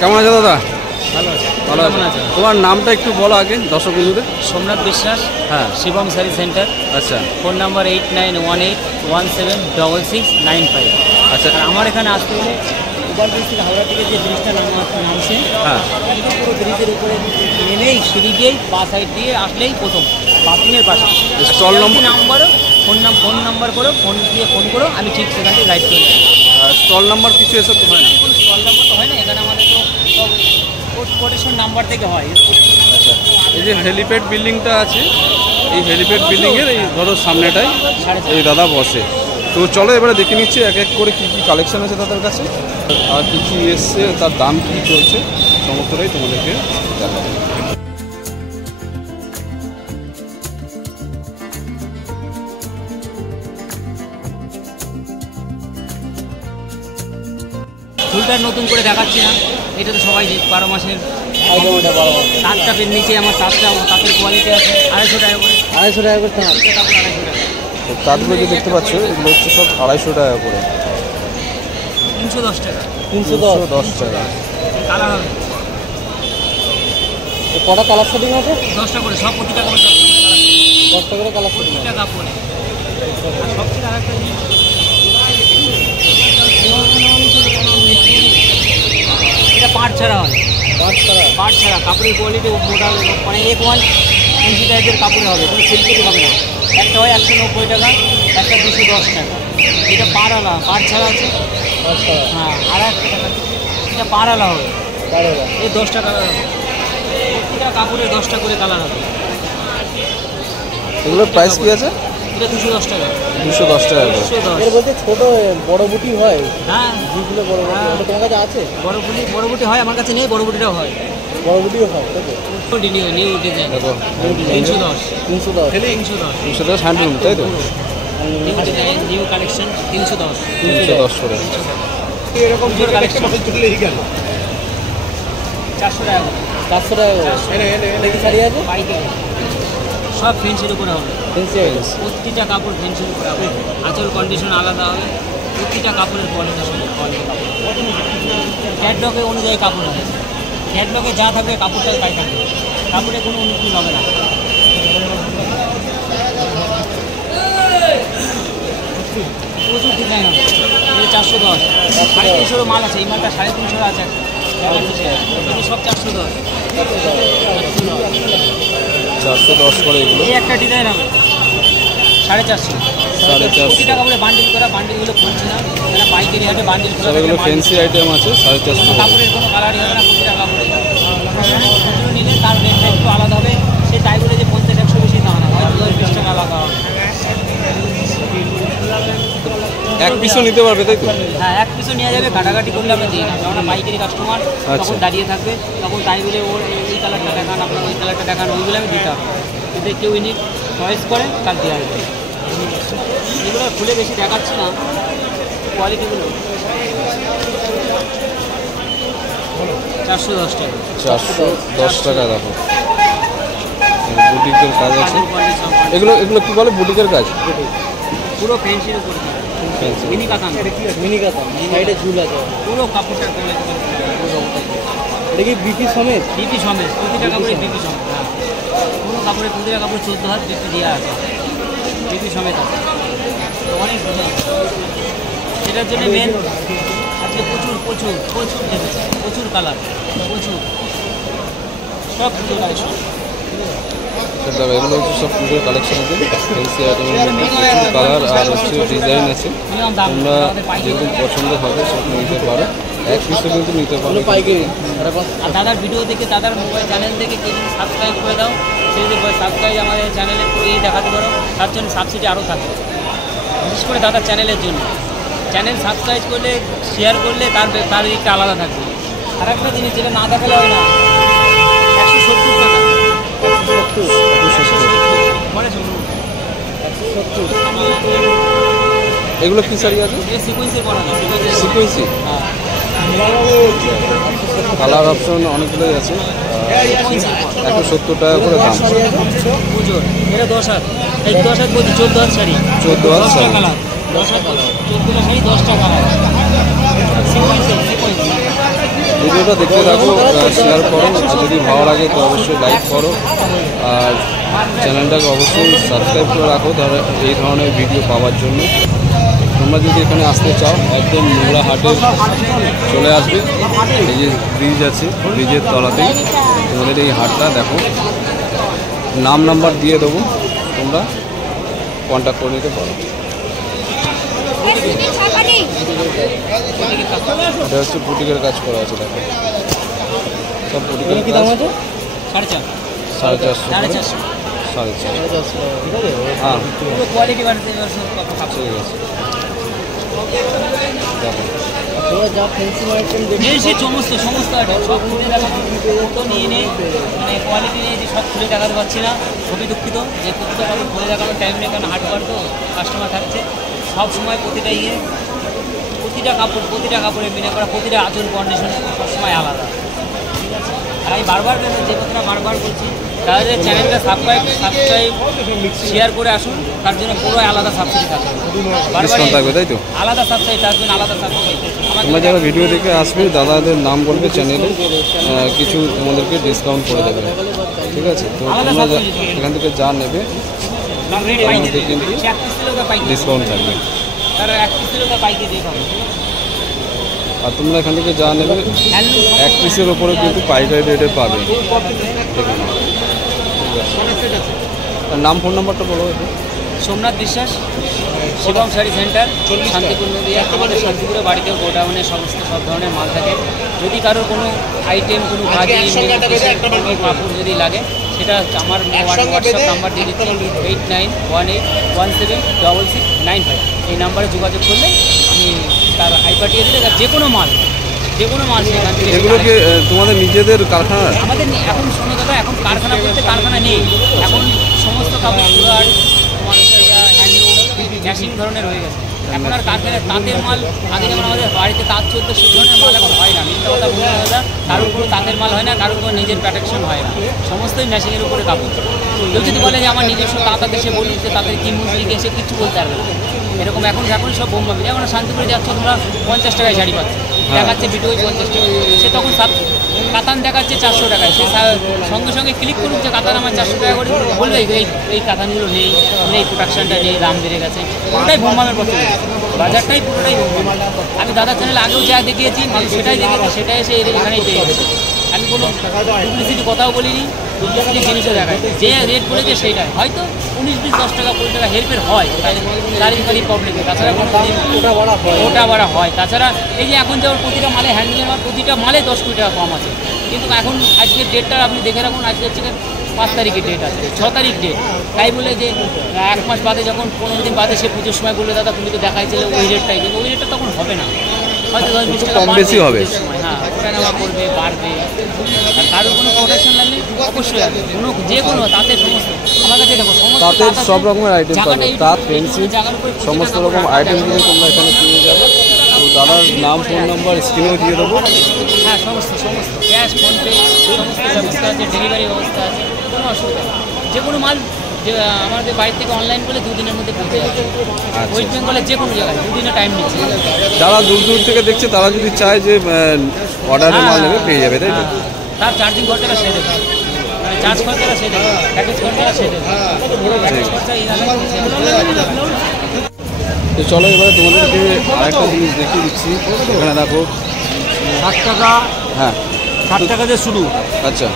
কেমন আছে দাদা? ভালো আছে। ভালো আছে। তোমার নামটা একটু বলো আগে দর্শক বন্ধুদের। সোমনাথ বিশ্বাস, হ্যাঁ। শিবম শাড়ি সেন্টার। আচ্ছা। Phone number 8918176695। আচ্ছা। আর আমার এখানে আসতে হলে ওভারব্রিজ থেকে হাওড়া থেকে যে ব্রিজটা নামছে, হ্যাঁ, পুরো ব্রিজের উপরে নেমেই সিঁড়ি দিয়েই বা সাইড দিয়ে আসলেই প্রথম বাথরুমের পাশে স্টল নাম্বারও ফোন নাম্বার করো, ফোন করো, আমি ঠিক সেখান থেকে গাইড করে দেবো। স্টল নাম্বার কিছু এসব তো হয় না? কোনো স্টল নাম্বার তো হয় না এখানে, আমাদের তো সব কোটেশন নাম্বার থেকে হয়। আচ্ছা, এই যে হেলিপ্যাড বিল্ডিংটা আছে, এই হেলিপ্যাড বিল্ডিংয়ের এই ধরো সামনেটাই এই দাদা বসে। তো চলো এবারে দেখে নিচ্ছি এক এক করে কী কী কালেকশান আছে তাদের কাছে, আর কী কী এসছে, তার দাম কী চলছে, সমস্তটাই তোমাদেরকে দেখাবো। ফুলটা নতুন করে দেখাচ্ছি না, এটা তো সবাই 12 মাসের তাঁতটা পেন নিচে আমার তাঁতের কোয়ালিটি আছে 250 টাকা করে। 250 টাকা করে তাঁত, 250 টাকা। তাঁতগুলো যে দেখতে পাচ্ছ এগুলো হচ্ছে সব 250 টাকা করে। 310 টাকা। 310 টাকা। কালার হবে কটা কালার সেটিং আছে? 10টা করে, সব প্রতিটা কাপড় 10টা করে কালার সেটিং, প্রতিটা কাপড়ে। আর সবচেয়ে আরেকটা জিনিস, এটা পাট ছাড়া হয়। পাট ছাড়া কাপড়ের কোয়ালিটি মোটা মানে A1 ইঞ্চি টাইপের কাপড়ে হবে, কোনো সিল্কেরই হবে না। একটা হয় 190 টাকা, একটা 210 টাকা। এটা পাড়ালা, পাট ছাড়া আছে। হ্যাঁ, আর একটা টাকা এটা পাড়ালা হবে, এই 10টা কালার হবে। প্রতিটা কাপড়ে 10টা করে কালার হবে। এগুলোর প্রাইস কী আছে? এটা 210 টাকা। 210 টাকা করে। 210। এর বলতে ছোট বড় বুটি হয়? হ্যাঁ, যেগুলো বড় বুটি ওটা তোমার কাছে আছে? বড় বুটি হয়, আমার কাছে নেই, বড় বুটিটাও হয়। বড় বুটিও হয়, তাই তো? New design. দেখো 310। 310 হ্যান্ডলুম, তাই তো? New design, new collection 310। 310 করে। এরকম জোর কালেকশন 400 টাকা করে। 400 টাকা করে। এটা কি শাড়ি আছে? পাইকারি সব ফেন্সির উপরে হবে। প্রতিটা কাপড় ফেন্সির উপরে হবে, আঁচল কন্ডিশন আলাদা হবে, প্রতিটা কাপড়ের কোয়ালিটি ক্যাটলগে অনুযায়ী কাপড় হবে। ক্যাটলগে যা থাকবে কাপড়টা তাই থাকবে, কাপড়ে কোনো উন্নতি হবে না। প্রচুর ডিজাইন হবে। 410। 350 মাল আছে, এই মালটা 350 আছে। সব 410। 410 করে এগুলো। এই একটা ডিজাইন হবে 450। 450। প্রতিটা কাপড়ে বান্ডিল করা, বান্ডিলগুলো খুলছে না, এখানে পাইকারি হাটে বান্ডিল করা। এগুলো ফ্যান্সি আইটেম আছে 450 কাপড়ের কোনো কালারই হবে না প্রতিটা কাপড়ে। খুচরো নিলে তার রেটটা একটু আলাদা হবে, সে তাই বলে যে 50-100 বেশি দাম না, হয় 20 টাকা আলাদা হবে। এক পিসও নিতে পারবে, তাই তো? হ্যাঁ, এক পিসও নিয়ে যাবে, কাটাকাটি করলে আমরা দিই না, কারণ পাইকারি কাস্টমার তখন দাঁড়িয়ে থাকবে, তখন তাই বলে ওর এই কালারটা দেখান, আপনার ওই কালারটা দেখান, ওইগুলো আমি দিতে হবে। যদি কেউ ইউনিক চয়েস করে তার দেওয়া হবে। এগুলো খুলে বেশি দেখাচ্ছি না কোয়ালিটিগুলো। 410 টাকা। 410 টাকা। দেখো বুটিকের কাজ আছে। এগুলো কী বলে? বুটিকের কাজ পুরো ফেন্সির উপরে মিনি কাতান। মিনি কাতান, সাইডে ঝুল আছে। পুরো কাপড়টা কোয়ালিটি। এটা কি বিপি সমেত? বিপি সমেত, প্রতিটা কাপড়ে বিপি সমেত। হ্যাঁ, পুরো কাপড়ে প্রতিটা কাপড় 14 হাত বিপি দেওয়া আছে, বিপি সমেত আছে। অনেক ডিজাইন, সেটার জন্য মেন আজকে প্রচুর দেখেছে, প্রচুর কালার, প্রচুর সব পুজোর কালেকশন। এগুলো হচ্ছে সব পুজোর কালেকশন আছে, ফ্যান্সি আইটেমের মধ্যে প্রচুর কালার আর হচ্ছে ডিজাইন আছে। তোমরা যেরকম পছন্দ হবে সব নিতে পারো, এক পিসও কিন্তু নিতে পারো পাইকারি। আর দাদার ভিডিও দেখে, দাদার মোবাইল চ্যানেল দেখে কেউ যদি সাবস্ক্রাইব করে দাও, সেই যে সাবস্ক্রাইব আমাদের চ্যানেলে করিয়ে দেখাতে পারো, তার জন্য সাবসিডি আরও থাকবে, বিশেষ করে দাদার চ্যানেলের জন্য। চ্যানেল সাবস্ক্রাইব করলে, শেয়ার করলে তার দিকটা আলাদা থাকবে। আর একটা জিনিস যেটা না দেখালে হয় না, 170 টাকা। 170। এগুলো কি শাড়ি আছে? সিকোয়েন্সের পড়া, সিকোয়েন্সি। হ্যাঁ, কালার অপশন অনেকগুলোই আছে। 170 টাকা করে দাম। পুজোর এটা 10 হাত, এই 10 হাত বলছি 14 হাত শাড়ি। 14 হাত শাড়ি। কালার 10 হাত, 14টা শাড়ি 10টা কালার। সিকোয়েন্স ভিডিওটা দেখতে থাকো, শেয়ার করো, যদি ভালো লাগে তো অবশ্যই লাইক করো, আর চ্যানেলটাকে অবশ্যই সাবস্ক্রাইব করে রাখো এই ধরনের ভিডিও পাওয়ার জন্য। তোমরা যদি এখানে আসতে চাও একদম নোংরা হাটে চলে আসবে। এই যে ব্রিজ আছে, ব্রিজের তলাতেই তোমাদের এই হাটটা। দেখো নাম্বার দিয়ে দেবো, তোমরা কন্ট্যাক্ট করে নিতে পারো। এটা হচ্ছে বুটিকের কাজ করা আছে। দেখো সব বুটিকের কাজ। সাড়ে 400 সাড়ে চার। হ্যাঁ কোয়ালিটি ঠিক আছে। দেখো তোমরা যা ফেন্সি আইটেম সমস্ত আইটেম সব খুলে দেখাবো তো নিয়ে নেই, মানে কোয়ালিটি নেই যে সব খুলে দেখাতে পারছি না, খুবই দুঃখিত যে প্রতিটা কাপড় খুলে দেখানোর টাইম নেই, কারণ হাটবার তো কাস্টমার থাকছে সব সময়। প্রতিটা কাপড়ে বিনা করা প্রতিটা আচল কন্ডিশন সবসময় আলাদা, ঠিক আছে। আর আমি বারবার যে কথাটা বারবার বলছি, তাদের চ্যানেলটা সাবস্ক্রাইব শেয়ার করে আসুন, তার জন্য পুরো আলাদা সাবসিডি থাকবে, থাকবে, তাই তো? আলাদা সাবসিডি থাকবেন, আলাদা সাবসিডি। তোমরা যারা ভিডিও দেখে আসবে দাদাদের নাম বলবে চ্যানেলে, কিছু তোমাদেরকে ডিসকাউন্ট করে দেবে, ঠিক আছে? তো তোমরা এখান থেকে যা নেবে কিন্তু ডিসকাউন্ট থাকবে। আর তোমরা এখান থেকে যা নেবে 1 পিসের ওপরে কিন্তু পাইকারি রেটে পাবে এখানে, ঠিক আছে? আর নাম ফোন নাম্বারটা বলো। সোমনাথ বিশ্বাস, শিবম শাড়ি সেন্টার, শান্তিপুর নদীয়া। আমাদের শান্তিপুরে বাড়িতেও গোডাউনে সব ধরনের মাল থাকে। যদি কারোর কোনো আইটেম, কোনো কাজে কাপড় যদি লাগে, সেটা আমার হোয়াটসঅ্যাপ নাম্বার দিয়ে দিচ্ছি 8918176695। এই নাম্বারে যোগাযোগ করলে আমি তার হাই পাঠিয়ে দিলে যে কোনো মাল সেখান থেকে। এগুলো কি তোমাদের নিজেদের কারখানা? আমাদের এখন শোনো দাদা, এখন কারখানা বলতে কারখানা নেই, এখন সমস্ত কাপড় ম্যাশিং ধরনের হয়ে গেছে। এখন আর কারখানায় তাঁতের মাল, আগে যেমন আমাদের বাড়িতে তাঁত চলতো, সেই ধরনের মাল এখন হয় না। মিথ্যা কথা বলতে দাদা, কারোর উপরে তাঁতের মাল হয় না, কারোর উপর নিজের প্রোটেকশন হয় না, সমস্তই ম্যাশিংয়ের উপরে কাপড়। কেউ যদি বলে যে আমার নিজস্ব তাঁত আছে, সে বলুন যে তাদের কি মুসলি সে কিছু বলতে পারবে না। এরকম এখন সব বোম্বাবি। যেমন শান্তিপুরে যাচ্ছ তোমরা 50 টাকায় শাড়ি পাচ্ছ, দেখাচ্ছে ভিডিও 50 টাকা, সে তখন কাতান দেখাচ্ছে 400 টাকায়। সে সঙ্গে সঙ্গে ক্লিক করুক যে কাতান আমার 400 টাকা করে, বলবে এই কাতানগুলো নেই, এই প্রোডাকশনটা নেই, দাম বেড়ে গেছে। পুরোটাই বোম্বামের পথে, বাজারটাই পুরোটাই বোম্বাম। আমি দাদার চ্যানেল আগেও যা দেখিয়েছি, মানুষ সেটাই দেখেছে, সেটাই এসে এখানেই পেয়ে গেছে। আমি কোনো ডুপ্লিসিটি কথাও বলিনি, ডুপ্লিসিটি জিনিসও দেখাই, যে রেট বলেছে সেইটাই। হয়তো 19, 20, 10 টাকা 20 টাকা হেল্পের হয় তারই প্রবলেমে, তাছাড়া কোনো ওটা বাড়া হয়। তাছাড়া এই যে এখন যেমন প্রতিটা মালে হ্যান্ডলুমের মাল, প্রতিটা মালে 10 টাকা কম আছে। কিন্তু এখন আজকের ডেটটা আপনি দেখে রাখুন, আজকের থেকে 5 তারিখের ডেট আছে, 6 তারিখ ডেট। তাই বলে যে 1 মাস বাদে, যখন 15 দিন বাদে সে পুজোর সময় বললে দাদা তুমি তো দেখাইছিলে ওই রেটটাই, কিন্তু ওই রেটটা তখন হবে না, হয়তো 10-20 টাকা কম বেশি হবে। হ্যাঁ, ওটা নেওয়া করবে, বাড়বে। আর কারোর কোনো প্রোটেকশন লাগলে অবশ্যই আছে, যে কোনো তাঁতের সমস্ত আমার কাছে দেখো, তাঁতের সব রকমের আইটেম পাবে, তাঁত, পেন্সিল, সমস্ত রকম আইটেমগুলো তোমরা এখানে পেয়ে যাবে। তো দাদার নাম, ফোন নাম্বার স্ক্রিনেও দিয়ে দেবো। হ্যাঁ, সমস্ত ক্যাশ, ফোনপে সমস্ত ব্যবস্থা আছে, ডেলিভারি ব্যবস্থা আছে, কোনো অসুবিধা নেই। যে কোনো মাল আমাদের বাড়ি থেকে অনলাইন করলে 2 দিনের মধ্যে পৌঁছে যাবে। ওয়েস্ট বেঙ্গলের যে কোনো জায়গায় 2 দিনের টাইম নিচ্ছে। যারা দূর থেকে দেখছে, তারা যদি চায় যে অর্ডারে মাল নেবে, পেয়ে যাবে, তাই তো? তার চার্জিং খরচাটা সে দেবে, মানে চার্জ খরচাটা সে দেবে, প্যাকেজ খরচাটা সে দেবে। তো চলো এবারে তোমাদেরকে আরেকটা জিনিস দেখিয়ে দিচ্ছি। এখানে দেখো 60 টাকা, হ্যাঁ 60 টাকা দিয়ে শুরু। আচ্ছা,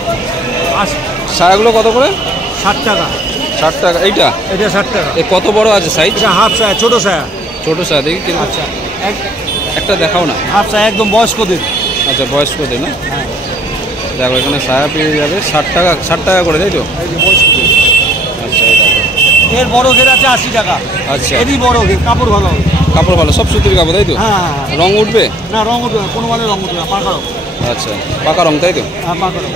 সায়াগুলো কত করে? 60 টাকা। 60 টাকা। এইটা 60 টাকা। এ কত বড় আছে সাইজ? এটা হাফ সায়া, ছোট সায়া। ছোট সায়া দেখি কিন্তু। আচ্ছা, একটা দেখাও না। হাফ সায়া একদম বয়স্কদের। আচ্ছা, বয়স্কদের না? হ্যাঁ, দেখো এখানে সায়া পেয়ে যাবে 60 টাকা করে, তাই তো? আচ্ছা, এই দেখো। এর বড় ঘের আছে 80 টাকা। আচ্ছা, এরই বড় ঘের, কাপড় ভালো হবে। কাপড় ভালো, সব সুতির কাপড়, তাই তো? হ্যাঁ, রং উঠবে না? রং উঠবে না, কোনো মানে রং উঠবে না, পাকা রং। আচ্ছা, পাকা রং, তাই তো? হ্যাঁ, পাকা রং,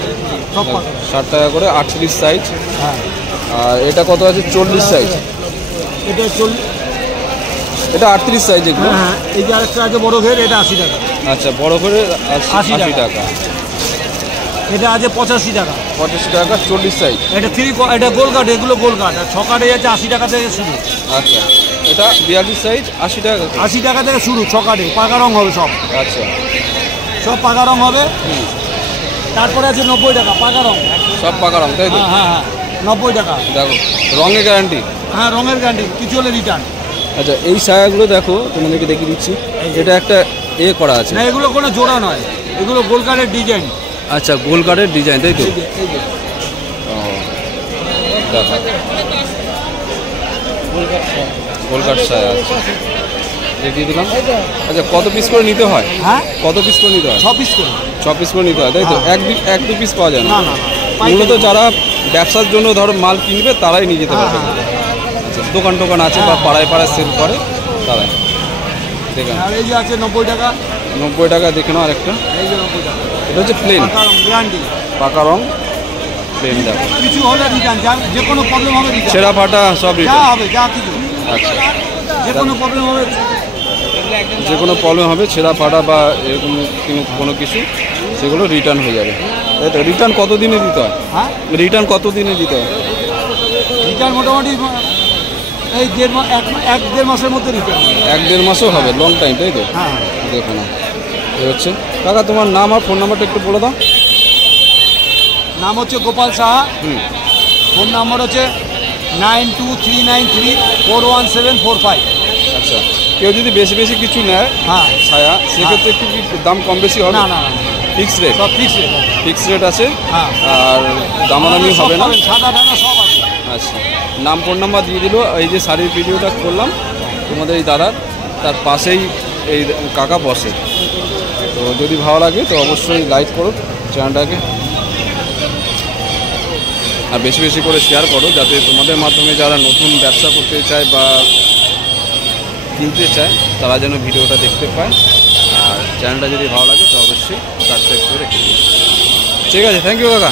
সব পাকা। 60 টাকা করে, 38 সাইজ। হ্যাঁ, আর এটা কত আছে? 40 সাইজ। এটা 40। এটা 38 সাইজ এগুলো। হ্যাঁ, এই যে আরেকটা আছে বড় ঘের, এটা 80 টাকা। আচ্ছা, বড় করে 80 টাকা। এটা আছে 85 টাকা। 85 টাকা 40 সাইজ। এটা এটা গোল কাট, এগুলো গোল কাট। আর 6 কাটে যাচ্ছে 80 টাকা থেকে শুরু। আচ্ছা, এটা 42 সাইজ, 80 টাকা। 80 টাকা থেকে শুরু, 6 কাটে, পাকা রং হবে সব। আচ্ছা, সব পাকা রং হবে। তারপরে আছে 90 টাকা পাকা রং। সব পাকা রং তাই তো? হ্যাঁ হ্যাঁ 90 টাকা। দেখো রঙের গ্যারান্টি। হ্যাঁ রঙের গ্যারান্টি, কিছু হলে রিটার্ন। আচ্ছা এই সায়াগুলো দেখো তোমাদেরকে দেখিয়ে দিচ্ছি, এটা একটা করা আছে না এগুলো কোনো জোড়া নয়, এগুলো গোলকারের ডিজাইন। আচ্ছা গোলকারের ডিজাইন তাই তো? দেখো গোলকার সায়া আছে, দেখিয়ে দিলাম। আচ্ছা কত পিস করে নিতে হয়? হ্যাঁ কত পিস করে নিতে হয়? 6 পিস করে। 6 পিস করে নিতে হয় তাই তো? এক দু পিস পাওয়া যায় না? না না মূলত যারা ব্যবসার জন্য ধরো মাল কিনবে তারাই নিয়ে যেতে পারবে। আচ্ছা দোকান টোকান আছে বা পাড়ায় পাড়ায় সেল করে তারাই। দেখেন আর এই যে আছে 90 টাকা। 90 টাকা দেখে নাও আরেকটা, এই যে 90 টাকা। এটা হচ্ছে প্লেন পাকা রং গ্যারান্টি। পাকা রং প্লেন। দেখো কিছু হলে রিটার্ন, যে কোনো প্রবলেম হবে রিটার্ন। ছেঁড়া ফাটা সব যা রিটার্ন। হবে যা কিছু, আচ্ছা যে কোনো প্রবলেম হবে। যে কোনো প্রবলেম হবে ছেঁড়া ফাটা বা এরকম কোনো কিছু সেগুলো রিটার্ন হয়ে যাবে তাই তো? রিটার্ন কত দিনে দিতে হয়? হ্যাঁ রিটার্ন কত দিনে দিতে হয়? রিটার্ন মোটামুটি এই এক দেড় মাসের মধ্যে রিটার্ন। 1-1.5 মাসও হবে, লং টাইম তাই তো? হ্যাঁ দেখো না এই হচ্ছে। কাকা তোমার নাম আর ফোন নাম্বারটা একটু বলে দাও। নাম হচ্ছে গোপাল সাহা, হুম ফোন নাম্বার হচ্ছে 9239341745। আচ্ছা কেউ যদি বেশি বেশি কিছু নেয় হ্যাঁ ছায়া সেক্ষেত্রে একটু কি দাম কম বেশি হবে? না না না ফিক্স রেট? সব ফিক্স রেট। ফিক্স রেট আছে হ্যাঁ আর দামাদামি হবে না? সাদা টানা সব আছে। আচ্ছা নাম ফোন নাম্বার দিয়ে দিল। এই যে শাড়ির ভিডিওটা করলাম তোমাদের এই দাদার, তার পাশেই এই কাকা বসে। তো যদি ভালো লাগে তো অবশ্যই লাইক করো চ্যানেলটাকে, আর বেশি বেশি করে শেয়ার করো যাতে তোমাদের মাধ্যমে যারা নতুন ব্যবসা করতে চায় বা কিনতে চায় তারা যেন ভিডিওটা দেখতে পায়। আর চ্যানেলটা যদি ভালো লাগে তো অবশ্যই সাবস্ক্রাইব করে রেখে দিও। ঠিক আছে, থ্যাংক ইউ কাকা।